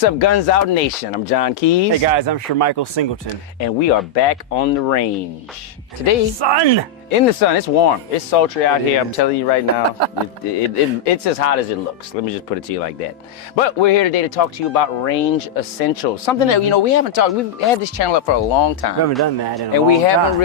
What's up, Guns Out Nation? I'm John Keys. Hey guys, I'm Shermichael Singleton. And we are back on the range. Today, Sun! In the sun, it's warm. It's sultry out here, I'm telling you right now. It's as hot as it looks. Let me just put it to you like that. But we're here today to talk to you about range essentials. Something that, you know, we haven't talked, we've had this channel up for a long time. We haven't done that in a long time. And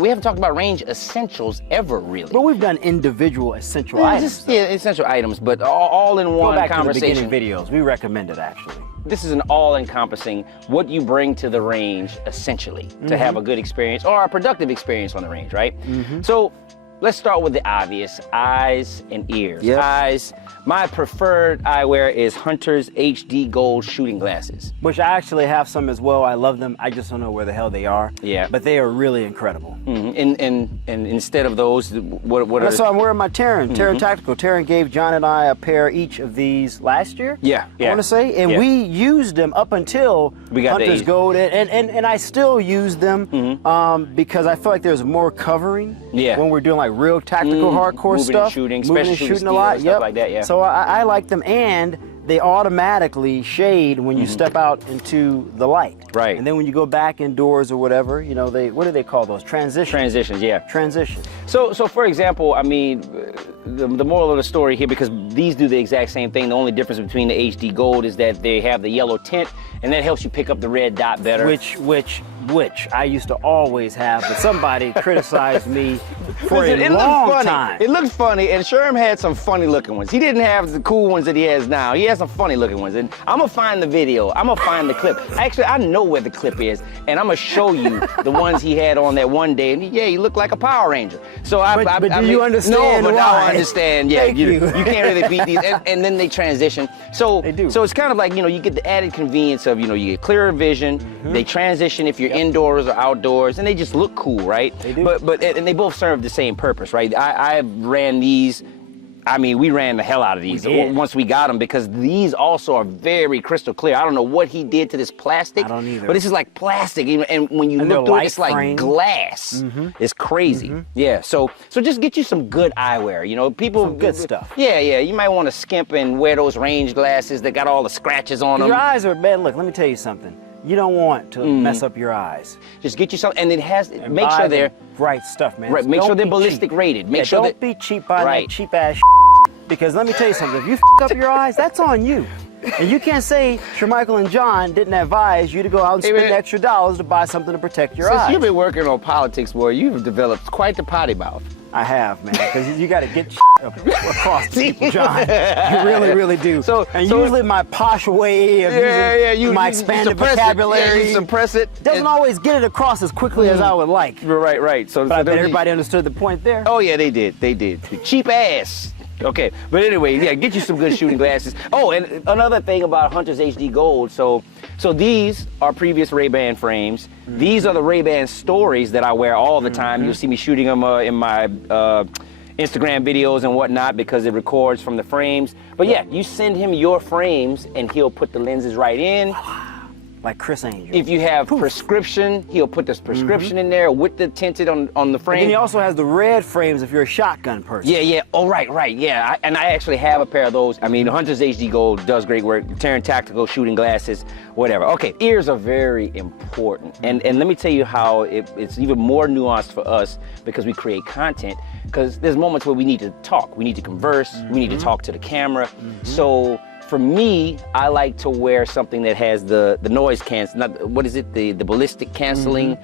we haven't talked about range essentials ever, really. But we've done individual essential items. Yeah, essential items, but all in one Go back conversation. to the beginning videos. We recommend it, actually. This is an all-encompassing what you bring to the range, essentially, to have a good experience or a productive experience on the range, right? So let's start with the obvious, eyes and ears. Yep. Eyes, my preferred eyewear is Hunter's HD Gold shooting glasses. Which I actually have some as well. I love them. I just don't know where the hell they are. Yeah. But they are really incredible. And instead of those, what are That's why I'm wearing my Terran, Terran Tactical. Terran gave John and I a pair each of these last year. Yeah, I want to say. And we used them up until we got Hunter's the Gold. And I still use them because I feel like there's more covering when we're doing like real tactical hardcore moving stuff. And shooting, moving and shooting a lot. Stuff like that, yeah. So I like them, and they automatically shade when you step out into the light. Right. And then when you go back indoors or whatever, you know, what do they call those? Transitions. Transitions, yeah. Transitions. So for example, I mean, the moral of the story here, because these do the exact same thing, the only difference between the HD Gold is that they have the yellow tint, and that helps you pick up the red dot better. Which I used to always have, but somebody criticized me for Listen, a it long looked funny. time. It looked funny, and Sherm had some funny looking ones. He didn't have the cool ones that he has now. He has some funny looking ones, and I'm gonna find the video. I'm gonna find the clip. Actually, I know where the clip is, and I'm gonna show you the ones he had on that one day, and he looked like a Power Ranger. So But do you understand No, but now I why? understand. Yeah, Thank you. You can't really beat these, and then they transition. So They do. So it's kind of like, you know, you get the added convenience of, you know, you get clearer vision. They transition if you're indoors or outdoors, and they just look cool, right? They do. But they both serve the same purpose, right? I ran these. I mean, we ran the hell out of these once we got them, because these also are very crystal clear. I don't know what he did to this plastic. I don't either. But this is like plastic, and when you look through it, it's like glass. It's crazy. Yeah. So just get you some good eyewear. You know, people. Some good stuff. Yeah. You might want to skimp and wear those range glasses that got all the scratches on them. Your eyes are bad. Look, let me tell you something. You don't want to mess up your eyes. Just get you some, and it has. And make sure they're right stuff, man. right. Make Don't sure they're be ballistic cheap. rated. Make Yeah, sure don't that be cheap buying Right. that cheap ass because let me tell you something. If you up your eyes, that's on you. And you can't say Shermichael and John didn't advise you to go out and Hey, spend man. extra dollars to buy something to protect your Since eyes. you've been working on politics, boy, you've developed quite the potty mouth. I have, man, because you got to get across to people, John. You really, really do. So usually my posh way of using my expanded vocabulary You suppress it. doesn't always get it across as quickly as I would like. Right. So But I bet don't everybody understood the point there. Oh yeah, they did. Cheap ass. Okay, but anyway, yeah, get you some good shooting glasses. Oh, and another thing about Hunter's HD Gold. So these are previous Ray-Ban frames. These are the Ray-Ban Stories that I wear all the time. You'll see me shooting them in my Instagram videos and whatnot, because it records from the frames. But yeah, you send him your frames and he'll put the lenses right in. Like Chris Angel. If you have prescription, he'll put this prescription in there with the tinted on the frame. And then he also has the red frames if you're a shotgun person. Yeah. Oh, right. Yeah, and I actually have a pair of those. I mean, Hunter's HD Gold does great work. Terran Tactical shooting glasses, whatever. Okay, ears are very important. And let me tell you how it's even more nuanced for us, because we create content, because there's moments where we need to talk. We need to converse. We need to talk to the camera. So for me, I like to wear something that has the noise cancel, the ballistic canceling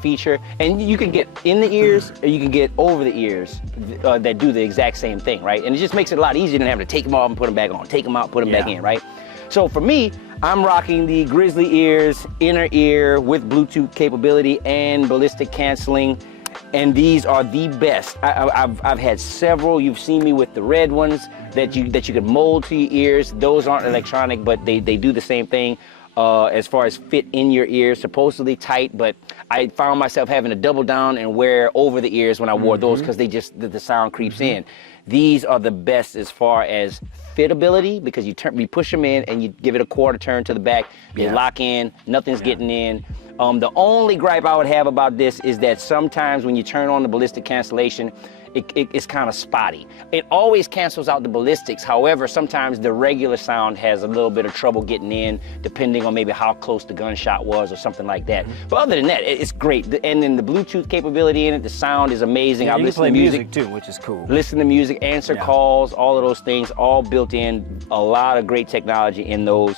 feature. And you can get in the ears or you can get over the ears that do the exact same thing, right? And it just makes it a lot easier than having to take them off and put them back on, take them out, put them back in, right? So for me, I'm rocking the Grizzly Ears inner ear with Bluetooth capability and ballistic canceling. And these are the best. I've had several. You've seen me with the red ones that you can mold to your ears. Those aren't electronic, but they do the same thing as far as fit in your ears, supposedly tight. But I found myself having to double down and wear over the ears when I wore those, because the sound creeps in. These are the best as far as fitability, because you push them in and you give it a quarter turn to the back. You lock in, nothing's getting in. The only gripe I would have about this is that sometimes when you turn on the ballistic cancellation, it's kind of spotty. It always cancels out the ballistics. However, sometimes the regular sound has a little bit of trouble getting in, depending on maybe how close the gunshot was or something like that. But other than that, it's great. And then the Bluetooth capability in it, the sound is amazing. Yeah, I you can listen play to music too, which is cool. Listen to music, answer calls, all of those things, all built in. A lot of great technology in those.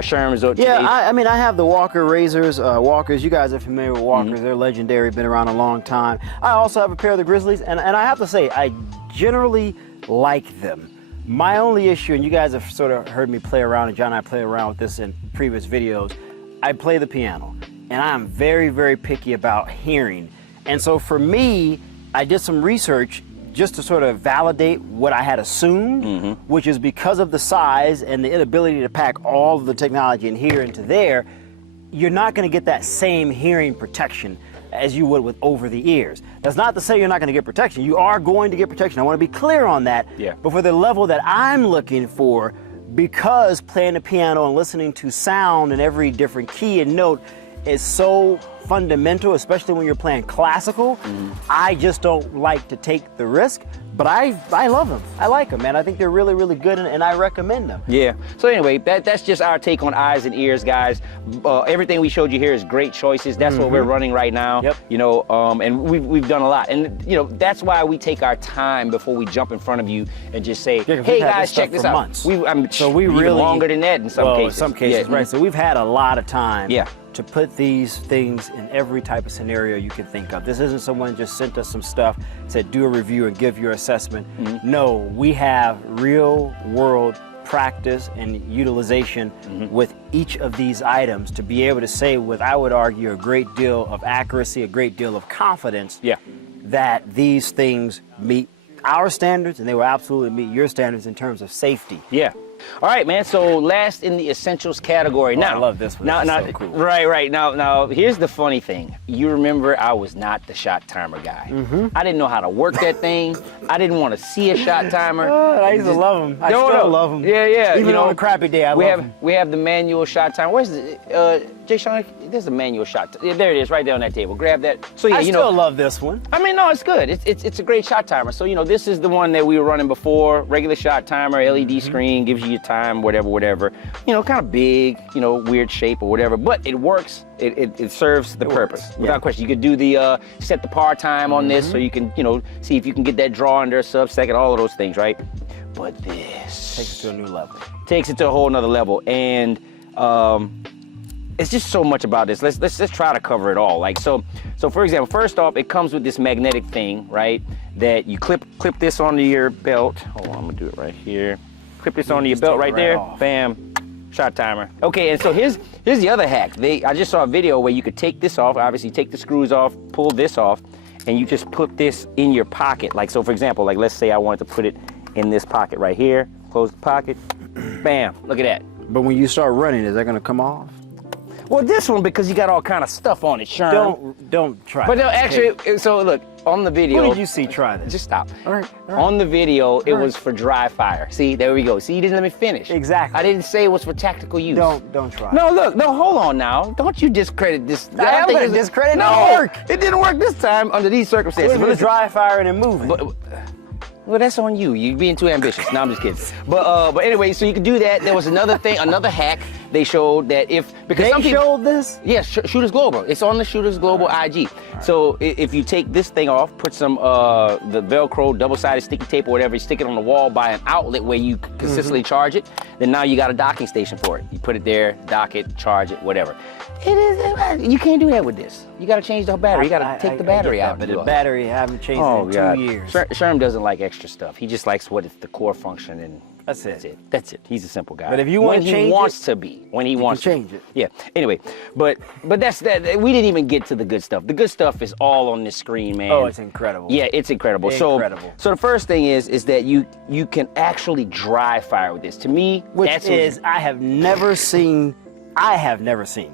Sherman's. Yeah, I mean, I have the Walker Razors. Walkers, you guys are familiar with Walkers. They're legendary, been around a long time. I also have a pair of the Grizzlies, and I have to say, I generally like them. My only issue, and you guys have sort of heard me play around, and John and I play around with this in previous videos, I play the piano, and I'm very, very picky about hearing. And so for me, I did some research just to sort of validate what I had assumed, which is because of the size and the inability to pack all of the technology in here into there, you're not going to get that same hearing protection as you would with over the ears. That's not to say you're not going to get protection. You are going to get protection. I want to be clear on that. Yeah. But for the level that I'm looking for, because playing the piano and listening to sound in every different key and note is so fundamental, especially when you're playing classical, I just don't like to take the risk. But I love them. I like them, man. I think they're really, really good, and I recommend them. Yeah. So anyway, that's just our take on eyes and ears, guys. Everything we showed you here is great choices. That's what we're running right now. Yep. You know, and we've done a lot, and you know that's why we take our time before we jump in front of you and just say, Yeah, 'cause "Hey we've had guys, check this for out." months. So we really even longer than that in some cases. In some cases, Yeah. right? So we've had a lot of time. Yeah. To put these things in every type of scenario you can think of. This isn't someone just sent us some stuff, said do a review and give your assessment. No, we have real world practice and utilization with each of these items to be able to say with, I would argue, a great deal of accuracy, a great deal of confidence that these things meet our standards and they will absolutely meet your standards in terms of safety. Yeah. All right, man. So last in the essentials category. Now, I love this one. Now, This is so cool. Right. Now, here's the funny thing. You remember I was not the shot timer guy. I didn't know how to work that thing. I didn't want to see a shot timer. I used to love them. I still love them. Yeah. Even you know, on a crappy day, I love them. We have the manual shot timer. Where's the Jay Sean? There's a manual shot. Yeah, there it is, right there on that table. Grab that. So yeah, I you still know. love this one. I mean, no, it's good. It's a great shot timer. So, you know, this is the one that we were running before. Regular shot timer, LED screen, gives you your time, whatever. You know, kind of big, you know, weird shape or whatever. But it works. It serves the purpose. Works. Without question. You could do the set the par time on this so you can, you know, see if you can get that draw under a sub-second, all of those things, right? But this Takes it to a new level. Takes it to a whole nother level. And it's just so much about this. Let's try to cover it all. Like so for example, first off, it comes with this magnetic thing, right? That you clip this onto your belt. Hold on, I'm gonna do it right here. Clip this onto your belt right there. Bam. Shot timer. Okay, and so here's the other hack. I just saw a video where you could take this off, obviously take the screws off, pull this off, and you just put this in your pocket. Like so for example, like let's say I wanted to put it in this pocket right here. Close the pocket. Bam. Look at that. But when you start running, is that gonna come off? Well, this one, because you got all kind of stuff on it, Sherm. Don't try. But no, that, actually, okay? so look, on the video. Who did you see try this? Just stop. All right. On the video, it was for dry fire. See, there we go. See, you didn't let me finish. Exactly. I didn't say it was for tactical use. Don't try. No, look, no, hold on now. Don't you discredit this. I am gonna discredit it. No, It didn't work. It didn't work this time under these circumstances. It was listen, dry firing and moving. well, that's on you. You're being too ambitious. No, I'm just kidding. But anyway, so you could do that. There was another thing, another hack. They showed that because some people showed this. Yes, Shooters Global. It's on the Shooters Global IG. So if you take this thing off, put some the Velcro double-sided sticky tape or whatever, you stick it on the wall by an outlet where you consistently charge it, then now you got a docking station for it. You put it there, dock it, charge it, whatever. You can't do that with this. You got to change the battery. You got to take the battery out. But the battery, I haven't changed it in 2 years. Sherm doesn't like extra stuff. He just likes what is the core function, and That's it. That's it. He's a simple guy. But if you want to change when he wants to be, when he wants to change it. Yeah. Anyway, but that's that. We didn't even get to the good stuff. The good stuff is all on this screen, man. Oh, it's incredible. Yeah, it's incredible. Incredible. So the first thing is that you can actually dry fire with this. To me, I have never seen.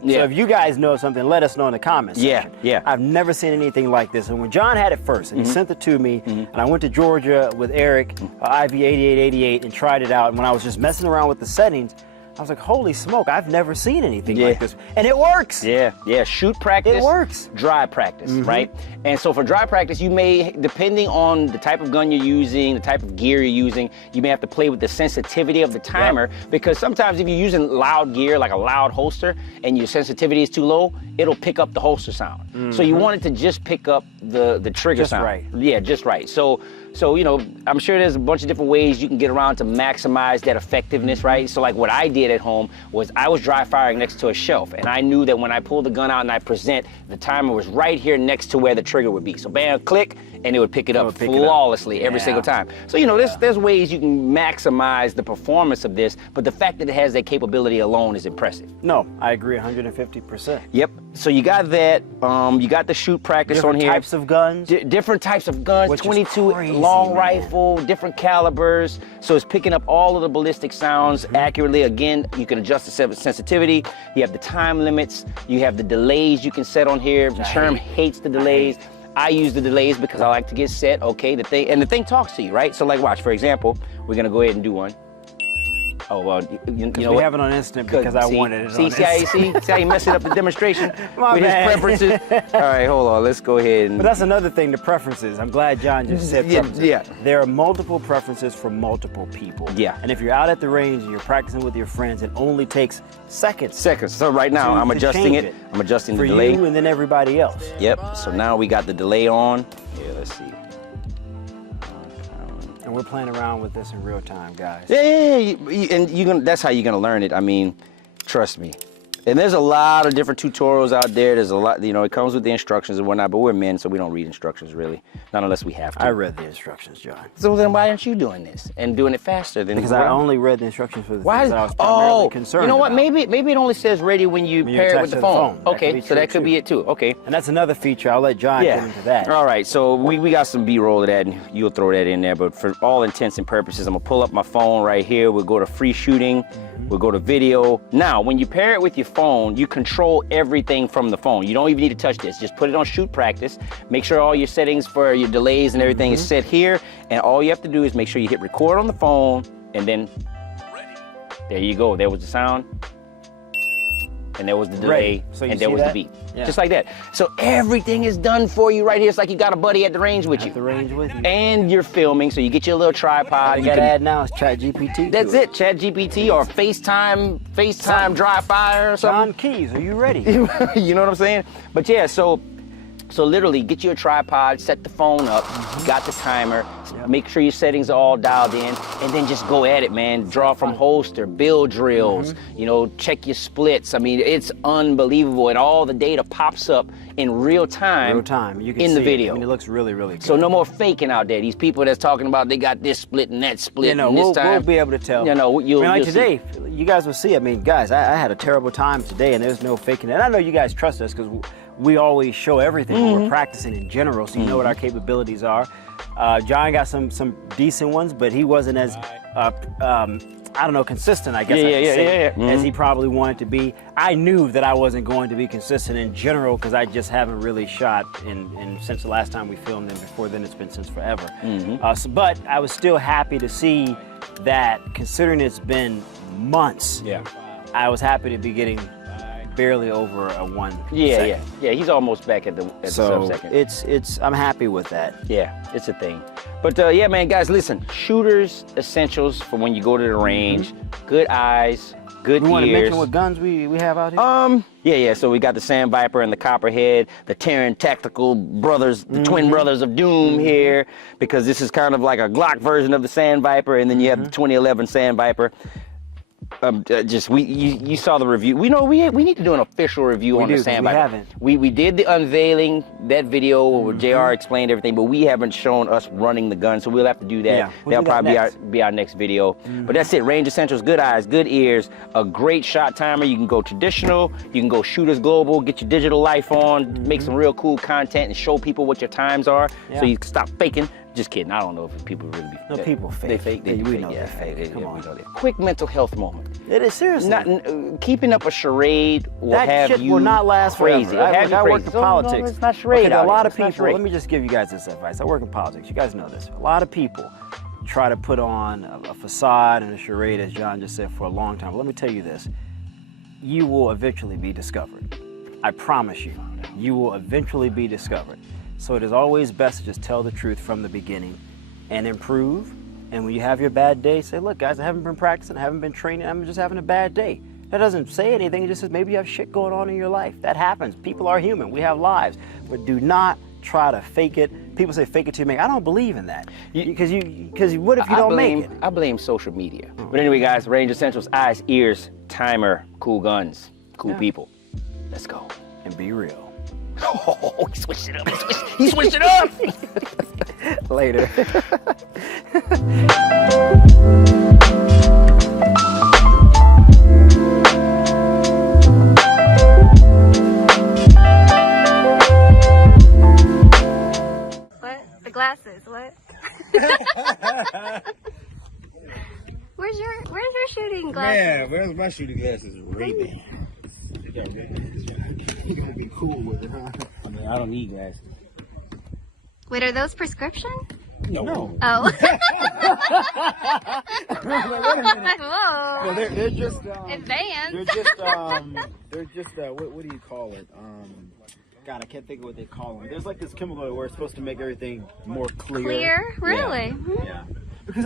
Yeah. So if you guys know something, let us know in the comments section. Yeah. I've never seen anything like this. And when John had it first, and he sent it to me, and I went to Georgia with Eric, IV8888, and tried it out. And when I was just messing around with the settings, I was like, holy smoke, I've never seen anything like this. And it works. Yeah, yeah. Shoot practice. It works. Dry practice, right? And so for dry practice, you may, depending on the type of gun you're using, the type of gear you're using, you may have to play with the sensitivity of the timer, because sometimes if you're using loud gear, like a loud holster, and your sensitivity is too low, it'll pick up the holster sound. So you want it to just pick up the trigger sound. Right. Yeah, just right. So you know, I'm sure there's a bunch of different ways you can get around to maximize that effectiveness, right? So like what I did at home was I was dry firing next to a shelf, and I knew that when I pulled the gun out and I present, the timer was right here next to where the trigger would be. So bam, click, and it would pick it up flawlessly every single time. So you know, there's ways you can maximize the performance of this, but the fact that it has that capability alone is impressive. No, I agree 150%. Yep. So you got that. You got the shoot practice on here. Types of guns. Different types of guns. Which 22 is crazy, long man. rifle, different calibers. So it's picking up all of the ballistic sounds accurately. Again, you can adjust the sensitivity. You have the time limits. You have the delays you can set on here. Sherm hates the delays. I use the delays because I like to get set. Okay, the thing talks to you, right? So like, watch. For example, we're gonna go ahead and do one. Oh, well, you know we what? have it on instant because I wanted it on See instant. how you messing up the demonstration My with bad. his preferences? All right, hold on. Let's go ahead and... But that's another thing, the preferences. I'm glad John just said preferences. Yeah. There are multiple preferences for multiple people. Yeah. And if you're out at the range and you're practicing with your friends, it only takes seconds. So right now, I'm adjusting it. I'm adjusting the delay. For you and then everybody else. Yep. So now we got the delay on. Yeah, let's see. And we're playing around with this in real time, guys. Yeah. And that's how you're gonna learn it. I mean, trust me. And there's a lot of different tutorials out there. There's a lot, you know, it comes with the instructions and whatnot, but we're men, so we don't read instructions really. Not unless we have to. I read the instructions, John. So then why aren't you doing this and doing it faster than... Because I only read the instructions for the Why things is, that I was primarily concerned you know what? about. Maybe it only says ready when you pair it with the phone. Okay, so that could be it too. Okay. And that's another feature. I'll let John get into that. All right, so we got some B-roll of that, and you'll throw that in there. But for all intents and purposes, I'm gonna pull up my phone right here. We'll go to free shooting. We'll go to video. Now, when you pair it with your phone, you control everything from the phone. You don't even need to touch this. Just put it on shoot practice. Make sure all your settings for your delays and everything is set here. And all you have to do is make sure you hit record on the phone, and then there you go. There was the sound, and there was the delay, So you and there see was that? the beat. Yeah. Just like that. So everything is done for you right here. It's like you got a buddy at the range with you. At the range with you. And you're filming, so you get your little tripod. All you You gotta can- add now is ChatGPT. That's it, ChatGPT or FaceTime dry fire or John something. Keys, are you ready? You know what I'm saying? But yeah, so literally get you a tripod, set the phone up, got the timer, make sure your settings are all dialed in, and then just go at it, man. Draw from holster, build drills, you know, check your splits. I mean, it's unbelievable, and all the data pops up in real time. You can in see the video. It. I mean, it looks really, really good. So no more faking out there. These people that's talking about they got this split and that split You know, and this we'll time. be able to tell. You know, you'll, I mean, like you'll today, you guys will see. I mean, guys, I had a terrible time today, and there's no faking it. And I know you guys trust us because we always show everything when we're practicing in general, so you know what our capabilities are. John got some decent ones, but he wasn't as I don't know, consistent, I guess I should say, as he probably wanted to be. I knew that I wasn't going to be consistent in general because I just haven't really shot since the last time we filmed, and before then it's been since forever. But I was still happy to see that, considering it's been months, I was happy to be getting barely over a 1 second. Yeah, he's almost back at the sub-second. it's I'm happy with that. Yeah, it's a thing. But yeah, man, guys, listen, shooters essentials for when you go to the range. Good eyes, good ears. You want to mention what guns we have out here? Yeah. So we got the Sand Viper and the Copperhead, the Terran Tactical brothers, the twin brothers of doom here, because this is kind of like a Glock version of the Sand Viper, and then you have the 2011 Sand Viper. You saw the review. We need to do an official review on the Sand Viper. We haven't. We did the unveiling, that video where JR explained everything, but we haven't shown us running the gun, so we'll have to do that. Yeah, we'll That'll do that probably next. be our next video. But that's it, range essentials, good eyes, good ears, a great shot timer. You can go traditional, you can go shooters global, get your digital life on, make some real cool content and show people what your times are, so you can stop faking. Just kidding. I don't know if people really be. No, people fake. They fake. We fake. know they're fake. Come on. We know that. Quick mental health moment. It is seriously. Keeping up a charade will that have shit you will not last crazy. forever. I I work in politics. No, it's not charade. Okay, a lot of It's not people. charade. Let me just give you guys this advice. I work in politics. You guys know this. A lot of people try to put on a facade and a charade, as John just said, for a long time. But let me tell you this, you will eventually be discovered. I promise you, you will eventually be discovered. So it is always best to just tell the truth from the beginning and improve. And when you have your bad day, say, look, guys, I haven't been practicing, I haven't been training, I'm just having a bad day. That doesn't say anything, it just says maybe you have shit going on in your life. That happens. People are human, we have lives. But do not try to fake it. People say fake it till you make it. I don't believe in that. Because what if you don't make it? I blame social media. But anyway, guys, Range Essentials, eyes, ears, timer, cool guns, cool people. Let's go. And be real. Oh, he switched it up. He switched it up. Later. What? The glasses, what? Where's your shooting glasses? Man, where's my shooting glasses? Ray-Ban. You gotta be cool with it, huh? I mean, I don't need glasses. Wait, are those prescription? No. Oh. Wait a minute. Whoa. Well, they're just Advanced. they're just what do you call it? God, I can't think of what they call them. There's like this chemical where it's supposed to make everything more clear. Clear? Really? Yeah.